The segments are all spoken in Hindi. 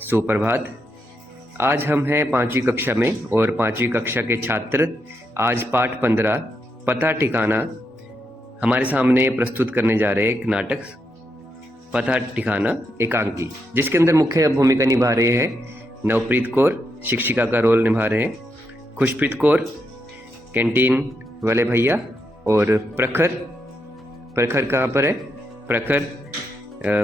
सुप्रभात। आज हम हैं 5वीं कक्षा में और 5वीं कक्षा के छात्र आज पाठ 15 पता ठिकाना हमारे सामने प्रस्तुत करने जा रहे हैं। एक नाटक पता ठिकाना एकांकी, जिसके अंदर मुख्य भूमिका निभा रहे हैं नवप्रीत कौर, शिक्षिका का रोल निभा रहे हैं खुशप्रीत कौर, कैंटीन वाले भैया, और प्रखर कहाँ पर है? प्रखर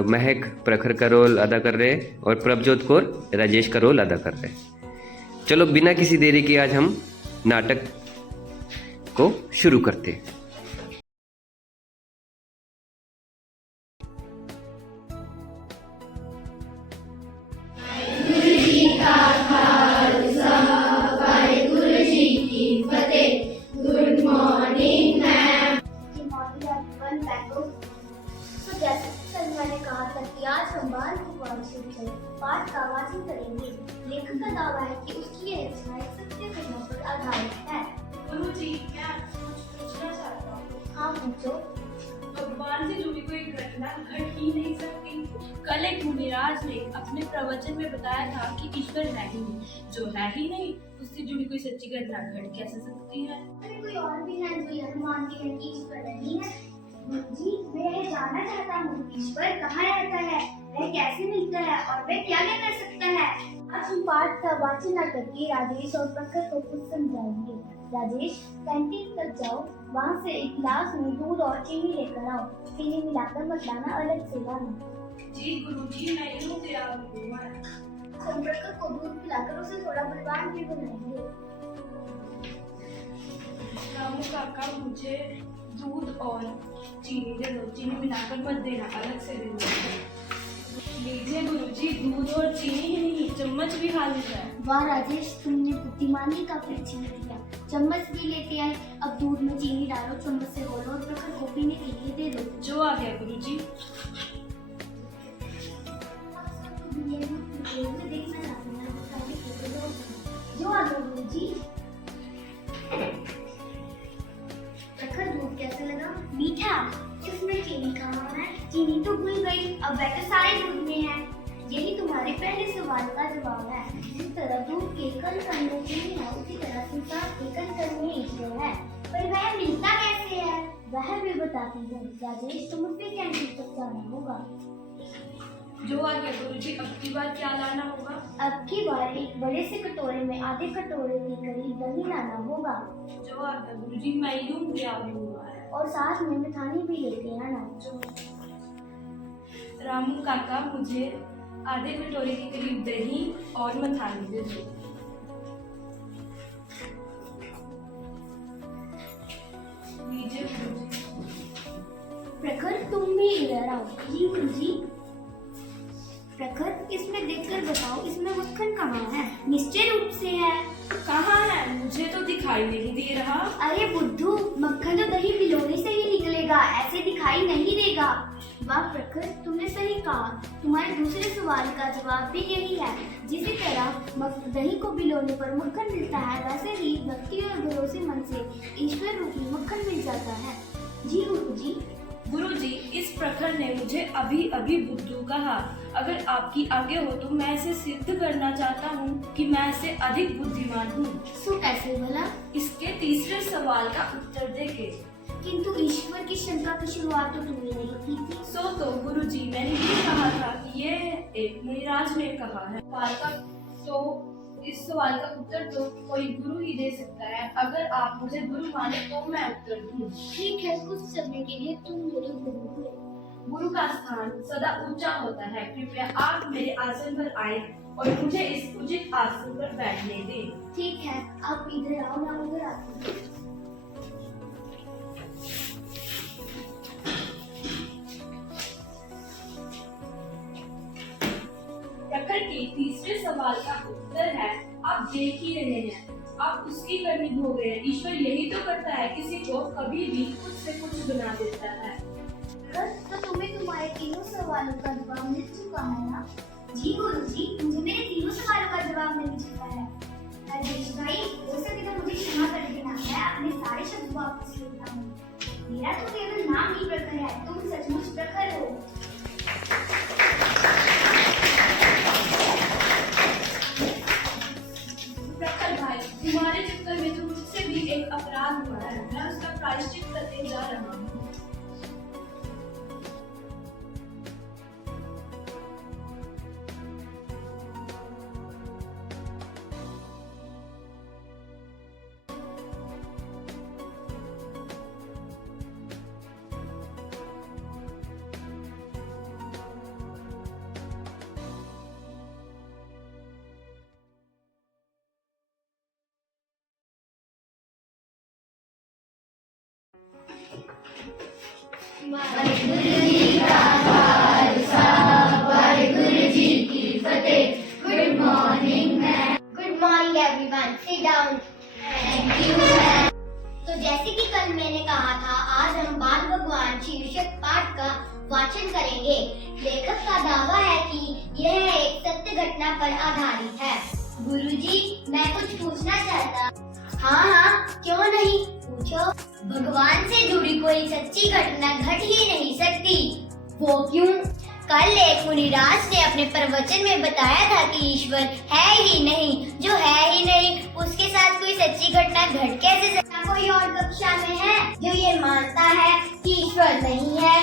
महक प्रखर का रोल अदा कर रहे हैं और प्रभजोत कौर राजेश का रोल अदा कर रहे हैं। चलो बिना किसी देरी के आज हम नाटक को शुरू करते हैं। Good morning ma'am. तो जैसे कल मैंने कहा था कि आज हम बाल भगवान शिव पाठ का वाचन करेंगे। लेखक का दावा है कि उसकी यह रचना एक सत्य घटना पर आधारित है। गुरुजी, क्या कुछ पूछना चाहता हूँ? हाँ पूछो। भगवान से जुड़ी कोई घटना घट ही नहीं सकती। कल एक मुनिराज ने अपने प्रवचन में बताया था कि ईश्वर है ही नहीं। जो है ही नहीं, उससे जुड़ी कोई सच्ची घटना घट कैसे सकती है? अरे कोई और भी है जो यह मानती है कि ईश्वर नहीं है? जी, मैं ये जानना चाहता हूँ, ईश्वर कहाँ रहता है, वह कैसे मिलता है और वह क्या क्या कर सकता है? आज हम पाठ का वाचन करके राजेश और प्रखर को कुछ समझाएंगे। राजेश, कैंटीन तक जाओ, वहाँ से एक गिलास में दूध और चीनी लेकर आओ। चीनी मिलाकर मत लाना, अलग से लाना। जी गुरुजी, मैं यूँ तैयार हूँ। हम प्रखर को दूध पिलाकर उसे थोड़ा बलवान भी बनाएंगे। रामू काका, मुझे दूध और चीनी दे दो। चीनी मिलाकर मत देना, अलग से दे दो। लीजिए गुरुजी, दूध और चीनी ही नहीं, चम्मच भी खा लीजिए। वाह राजेश, तुमने बुद्धिमानी का परिचय दिया। चम्मच भी लेते आए। अब दूध में चीनी डालो, चम्मच से घोलो और प्रखर को पीने के लिए दे दो। जो आ गया गुरुजी। देखना चाहते हैं, जो आ गया गुरुजी। प्रखर, दूध कैसा लगा? मीठा। इसमें चीनी कहाँ है? चीनी तो भूल गई, अब वह तो सारे दूध में है। यही तुम्हारे पहले सवाल का जवाब है। जिस तरह दूध के कण कण में चीनी है, उसी तरह संसार के कण कण में ईश्वर है। पर वह मिलता कैसे है, वह भी बताती है। राजेश, तुम उसे कैंटीन तक जाना होगा। जो आ गया गुरुजी। अब की बार क्या लाना होगा? अब की बार एक बड़े से कटोरे में आधे कटोरे के करीब दही लाना होगा। जो आ गया गुरुजी, मैं यूँ तैयार हूँ। और साथ में मिठाई भी लेके आना। रामू काका, मुझे आधे कटोरे के करीब दही और मखाने दे दो। लीजिए गुरुजी। प्रखर, तुम भी इधर आओ। जी गुरुजी। प्रखर, इसमें देखकर बताओ, इसमें मक्खन कहाँ है? निश्चय रूप से है। कहाँ है? मुझे तो दिखाई नहीं दे रहा। अरे बुद्धू, मक्खन तो दही मिलोने से ही निकलेगा, ऐसे दिखाई नहीं देगा। वाह प्रखर, तुमने सही कहा। तुम्हारे दूसरे सवाल का जवाब भी यही है। जिस तरह दही को भिगोने पर मक्खन मिलता है, वैसे ही भक्ति और भरोसेमंद से ईश्वर रूपी मक्खन मिल जाता है। जी गुरुजी। गुरुजी, इस प्रखर ने मुझे अभी अभी बुद्धू कहा। अगर आपकी आज्ञा हो तो मैं इसे सिद्ध करना चाहता हूँ कि मैं इससे अधिक बुद्धिमान हूँ। सो कैसे भला? इसके तीसरे सवाल का उत्तर देके। किंतु ईश्वर की शंका की शुरुआत तो तुमने नहीं की थी। सो तो गुरुजी, मैंने ये कहा था कि ये एक मुनिराज ने कहा है। इस सवाल का उत्तर तो कोई गुरु ही दे सकता है। अगर आप मुझे गुरु माने तो मैं उत्तर दूँ। ठीक है, कुछ समय के लिए तुम मेरे गुरु हुए। गुरु का स्थान सदा ऊंचा होता है। कृपया आप मेरे आसन पर आए और मुझे इस उचित आसन पर बैठने दें। ठीक है, आप इधर आओ, मैं उधर आती हूँ। प्रखर के तीसरे सवाल का उत्तर है, आप देख ही रहे हैं, आप उसकी करनी भोग रहे हैं। ईश्वर यही तो करता है, किसी को कभी भी कुछ से कुछ बना देता है। तो तुम्हें तुम्हारे तीनों सवालों का जवाब मिल चुका है ना? जी गुरुजी, मुझे मेरे तीनों सवालों का जवाब मिल चुका है। राजेश भाई, हो सके तो मुझे क्षमा कर देना, मैं अपने सारे शब्द वापस लेता हूँ। मेरा तो केवल नाम ही प्रखर है, तुम सचमुच प्रखर हो। Good morning everyone, sit down. Thank you ma'am. तो जैसे कि कल मैंने कहा था, आज हम बाल भगवान शीर्षक पाठ का वाचन करेंगे। लेखक का दावा है कि यह एक सत्य घटना पर आधारित है। गुरुजी, मैं कुछ पूछना चाहता। हाँ, क्यों नहीं, पूछो। भगवान से जुड़ी कोई सच्ची घटना घट ही नहीं सकती। वो क्यों? कल एक मुनिराज ने अपने प्रवचन में बताया था कि ईश्वर है ही नहीं। जो है ही नहीं, उसके साथ कोई सच्ची घटना घट कैसे सकता? कोई और कक्षा में है जो ये मानता है कि ईश्वर नहीं है?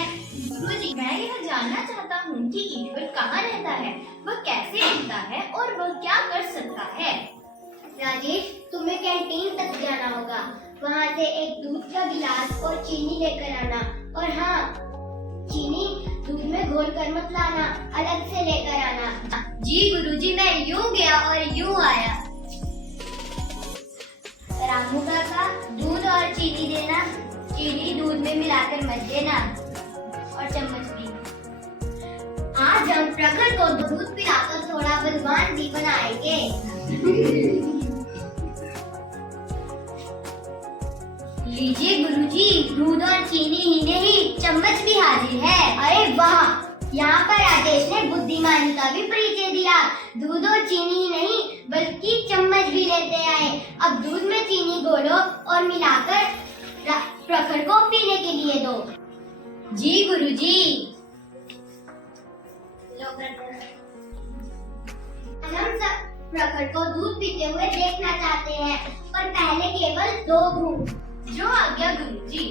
गुरुजी, मैं यह जानना चाहता हूँ कि ईश्वर कहाँ रहता है, वह कैसे मिलता है और वह क्या कर सकता है। राजेश, तुम्हें कैंटीन तक जाना होगा। वहाँ से एक दूध का गिलास और चीनी लेकर आना। और हाँ, चीनी दूध में घोल कर मत लाना, अलग से लेकर आना। जी गुरुजी, मैं यूँ गया और यूँ आया। रामू काका, दूध और चीनी देना। चीनी दूध में मिलाकर मत देना, और चम्मच भी। आज हम प्रखर को दूध पिलाकर थोड़ा बलवान भी बनाएंगे। लीजिए गुरुजी, दूध और चीनी ही नहीं, चम्मच भी हाजिर है। अरे वाह, यहाँ पर राजेश ने बुद्धिमानी का भी परिचय दिया। दूध और चीनी ही नहीं, बल्कि चम्मच भी लेते आए। अब दूध में चीनी घोलो और मिलाकर प्रखर को पीने के लिए दो। जी गुरुजी। हम सब प्रखर को दूध पीते हुए देखना चाहते हैं, पर पहले केवल 2 घूंट। जो आज्ञा गुरुजी।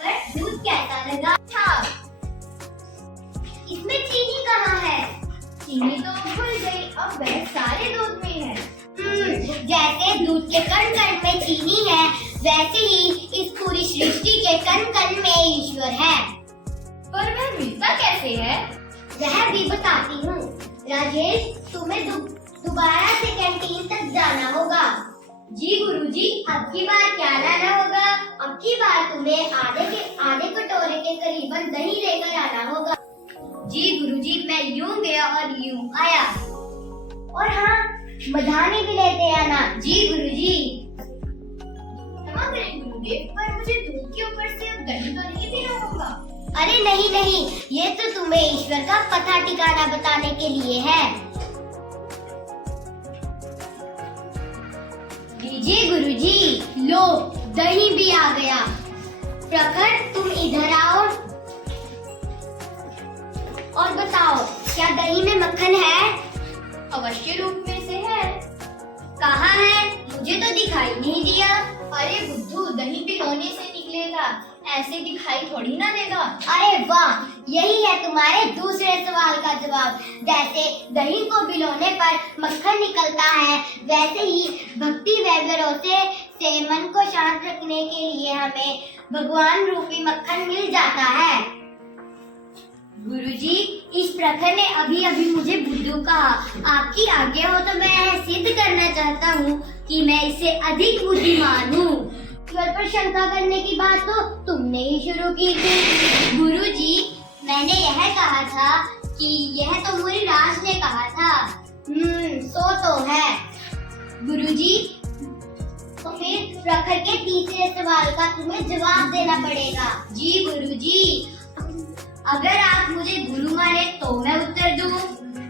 पर दूध कैसा लगा? अच्छा, इसमें चीनी कहाँ है? चीनी तो भूल गई, अब वह सारे दूध में है। जैसे दूध के कण कण में चीनी है, वैसे ही इस पूरी सृष्टि के कण कण में ईश्वर है। पर वह मिलता कैसे है? वह भी बताती हूँ। राजेश, तुम्हें दोबारा से कैंटीन तक जाना होगा। जी गुरुजी, अब की बार क्या लाना होगा? अब की बार तुम्हें आधे कटोरे के करीबन दही लेकर आना होगा। जी गुरुजी, मैं यूँ गया और यूँ आया। और हाँ, मधानी भी लेते आना। जी गुरुजी। क्षमा करें गुरुदेव, पर मुझे दूध के ऊपर से अब दही तो नहीं पीना होगा। अरे नहीं नहीं, ये तो तुम्हें ईश्वर का पता ठिकाना बताने के लिए है। लीजिए गुरुजी, लो, दही भी आ गया। प्रखर, तुम इधर आओ और बताओ, क्या दही में मक्खन है? अवश्य रूप में से है। कहाँ है? मुझे तो दिखाई नहीं दिया। अरे बुद्धू, दही पिलोने से निकलेगा, ऐसे दिखाई थोड़ी ना देगा। अरे वाह, यही है तुम्हारे दूसरे सवाल का जवाब। जैसे दही को भिगोने पर मक्खन निकलता है, वैसे ही भक्ति व भरोसे से मन को शांत रखने के लिए हमें भगवान रूपी मक्खन मिल जाता है। गुरुजी, इस प्रखर ने अभी अभी मुझे बुद्धू कहा। आपकी आज्ञा हो तो मैं यह सिद्ध करना चाहता हूँ कि मैं इससे अधिक बुद्धिमान हूँ। ईश्वर पर शंका करने की बात तो तुमने ही शुरू की थी। गुरुजी, मैंने यह कहा था कि यह तो मुनिराज ने कहा था। सो तो है। गुरुजी, तो फिर प्रखर के तीसरे सवाल का तुम्हें जवाब देना पड़ेगा। जी गुरुजी। अगर आप मुझे गुरु माने तो मैं उत्तर दूं।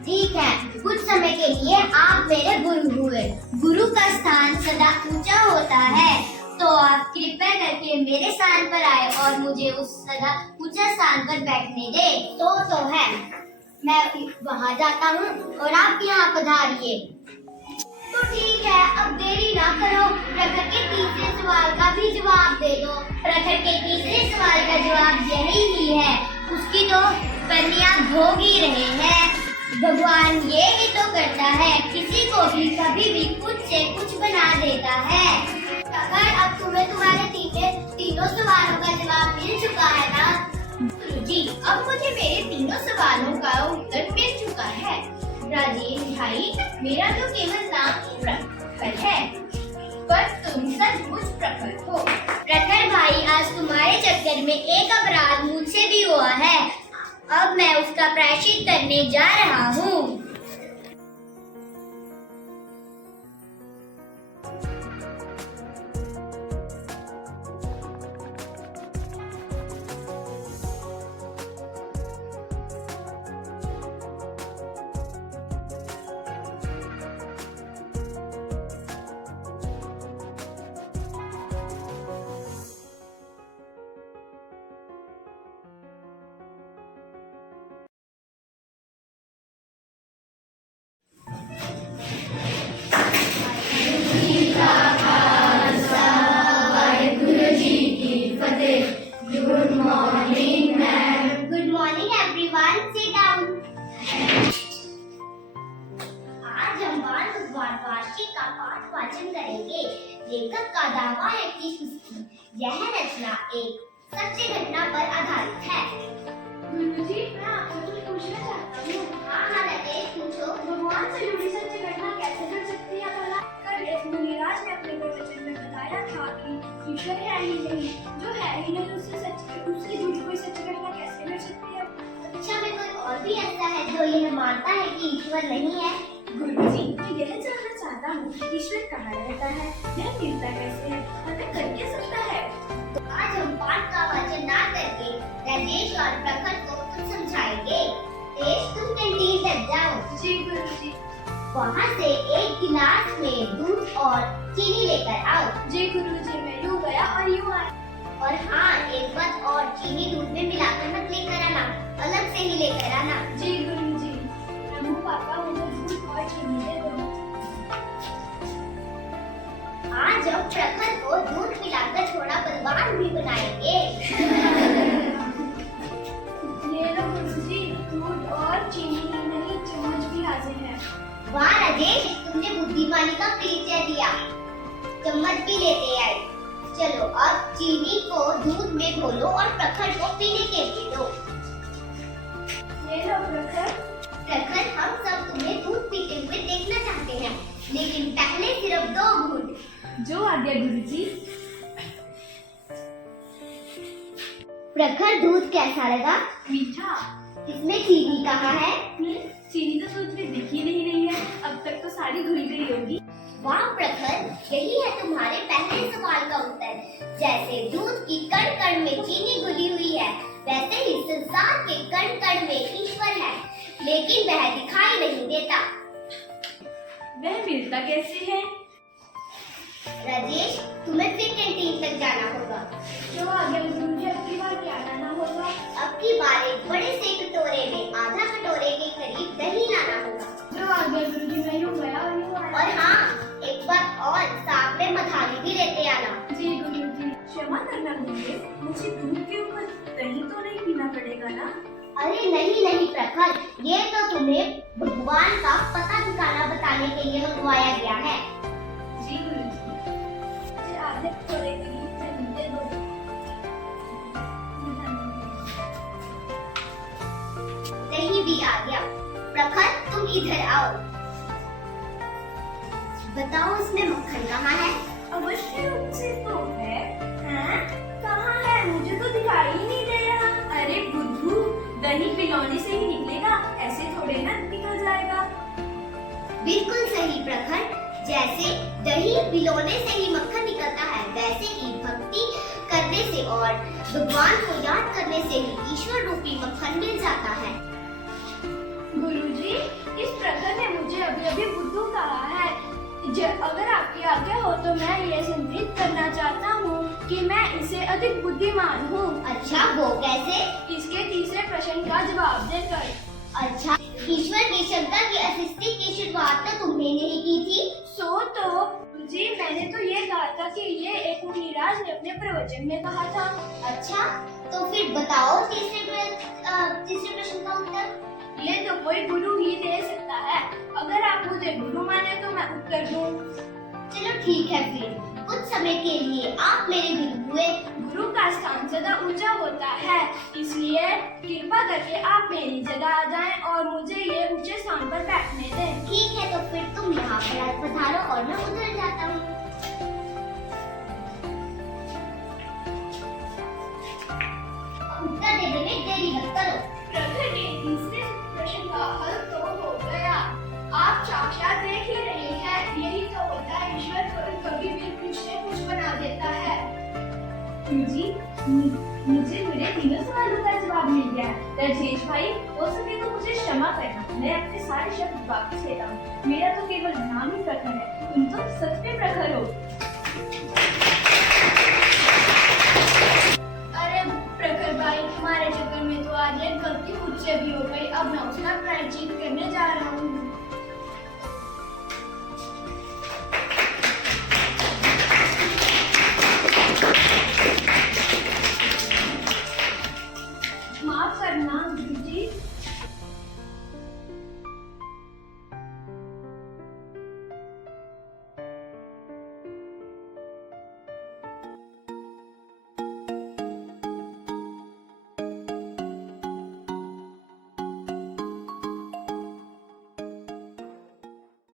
ठीक है, कुछ समय के लिए आप मेरे गुरु हुए। गुरु का स्थान सदा ऊंचा होता है, तो आप कृपया करके मेरे स्थान पर आए और मुझे उस सदा ऊंचा स्थान पर बैठने दे। तो है, मैं वहाँ जाता हूँ और आप यहाँ पधारिए। तो ठीक है, अब देरी ना करो, प्रखर के तीसरे सवाल का भी जवाब दे दो। प्रखर के तीसरे सवाल का जवाब यही ही है, उसकी तो कन्या भोग ही रहे हैं। भगवान ये ही तो करता है, किसी को भी कभी भी कुछ से कुछ बना देता है। प्रखर, अब तुम्हें तुम्हारे तीनों सवालों का जवाब मिल चुका है ना? गुरुजी, अब मुझे मेरे तीनों सवालों का उत्तर मिल चुका है। राजेश भाई, मेरा तो केवल नाम ही प्रखर है। पर तुम सचमुच प्रखर हो। प्रखर भाई, आज तुम्हारे चक्कर में एक अपराध मुझसे भी हुआ है। अब मैं उसका प्रायश्चित करने जा रहा हूँ। Good morning everyone. Sit down. आज हम बाल भगवान वार्षिक का पाठ वाचन करेंगे। लेखक का दावा है कि उसकी यह रचना एक सत्य घटना पर आधारित है। गुरुजी, मैं आपसे कुछ पूछना चाहता हूँ। हाँ राजेश, पूछो। भगवान से जुड़ी सच्ची घटना कैसे घट सकती है भला? कल एक मुनिराज ने अपने प्रवचन में बताया था कि ईश्वर है ही नहीं, जो है ही नहीं उससे जुड़ी कोई सच्ची घटना कैसे घट सकती है? अच्छा, में कोई और भी ऐसा है जो यह मानता है कि ईश्वर नहीं है? गुरुजी, मैं यह जानना चाहता हूँ कि ईश्वर कहाँ रहता है, यह मिलता कैसे है और वह कर क्या सकता है? तो आज हम पाठ का वाचन ना करके राजेश और प्रखर को कुछ समझाएंगे। तेज, तुम कैंटीन तक जाओ। जी गुरुजी। वहाँ से एक गिलास में दूध और चीनी लेकर आओ। जी गुरुजी, मैं यूँ गया और यूँ आया। और हाँ, एक बात और, चीनी दूध में मिलाकर मत लेकर आना, अलग से ही लेकर आना। जी गुरुजी। प्रभु पापा, मुझे दूध और चीनी दे दो। आज हम प्रखर को दूध पिलाकर थोड़ा बलवान भी बनाएंगे। ये लो गुरुजी, दूध और चीनी ही नहीं, चम्मच भी हाजिर है। वाह राजेश, तुमने बुद्धिमानी का परिचय दिया, चम्मच भी लेते आए। चलो अब चीनी को दूध में घोलो और प्रखर को पीने के लिए दो। ये लो प्रखर। प्रखर, हम सब तुम्हें दूध पीते हुए देखना चाहते हैं, लेकिन पहले सिर्फ 2 घूंट। जो आज्ञा गुरुजी। प्रखर, दूध कैसा लगा? मीठा। इसमें चीनी कहाँ है? चीनी तो दूध में दिख ही नहीं रही है, अब तक तो सारी घुल गई होगी। वाह प्रखर, यही है तुम्हारे पहले सवाल का उत्तर। जैसे दूध की कण कण में चीनी घुली हुई है, वैसे ही संसार के कण कण में ईश्वर है, लेकिन वह दिखाई नहीं देता। वह मिलता कैसे है? राजेश, तुम्हें फिर कैंटीन तक जाना होगा। जो आज्ञा गुरुजी, अब की बार क्या लाना होगा? अब की बार एक बड़े से कटोरे में आधा कटोरे के करीब दही लाना होगा। जो आज्ञा गुरुजी, मैं यूँ गया और यूँ आया। और हाँ, एक बात और, साथ में मधानी भी लेते आना। जी गुरुजी। क्षमा करना गुरुजी, मुझे दूध के ऊपर दही तो नहीं पीना पड़ेगा ना? अरे नहीं नहीं प्रखर, ये तो तुम्हें भगवान का पता ठिकाना बताने के लिए मंगवाया गया है। जी गुरुजी। मुझे आधे कटोरे करीब दही दे दो। दही भी आ गया। प्रखर, तुम इधर आओ। बताओ, इसमें मक्खन कहाँ है? अवश्य रूप से तो है। हैं? कहाँ है? मुझे तो दिखाई ही नहीं दे रहा। अरे बुद्धू, दही पिलौने से ही निकलेगा, ऐसे थोड़े ना निकल जाएगा। बिल्कुल सही प्रखर, जैसे दही पिलौने से ही मक्खन निकलता है, वैसे ही भक्ति करने से और भगवान को याद करने से ही ईश्वर रूपी मक्खन मिल जाता है। गुरुजी, इस प्रखर ने मुझे अभी बुद्धू कहा है। अगर आपकी आज्ञा हो तो मैं ये संकेत करना चाहता हूँ कि मैं इसे अधिक बुद्धिमान हूँ। अच्छा, वो कैसे? इसके तीसरे प्रश्न का जवाब देकर। अच्छा, ईश्वर की क्षमता की अस्तित्व की शुरुआत तो तुमने नहीं की थी। सो तो जी, मैंने तो ये कहा था कि ये एक मुनिराज ने अपने प्रवचन में कहा था। अच्छा, तो फिर बताओ तीसरे प्रश्न का उत्तर। ये तो कोई गुरु ही दे सकता है। अगर आप मुझे गुरु माने तो मैं उत्तर दूं। चलो ठीक है, फिर कुछ समय के लिए आप मेरे गुरु हुए। गुरु का स्थान सदा ऊंचा होता है, इसलिए कृपा करके आप मेरी जगह आ जाएं और मुझे ये ऊंचे स्थान पर बैठने दें। ठीक है, तो फिर तुम यहाँ पर पधारो और मैं उधर जाता हूँ। आप साक्षात देख ही रहे हैं, यही तो होता है, ईश्वर कभी भी कुछ न कुछ बना देता है। जी, मुझे मेरे तीनों सवालों का जवाब मिल गया है। राजेश भाई, हो सके तो मुझे क्षमा करना, मैं अपने सारे शब्द वापस लेता हूँ। मेरा तो केवल नाम ही प्रखर है, तुम तो सच में प्रखर हो। अरे प्रखर भाई, तुम्हारे चक्कर में तो आज एक गलती मुझसे भी हो गई, अब मैं उसका प्रायश्चित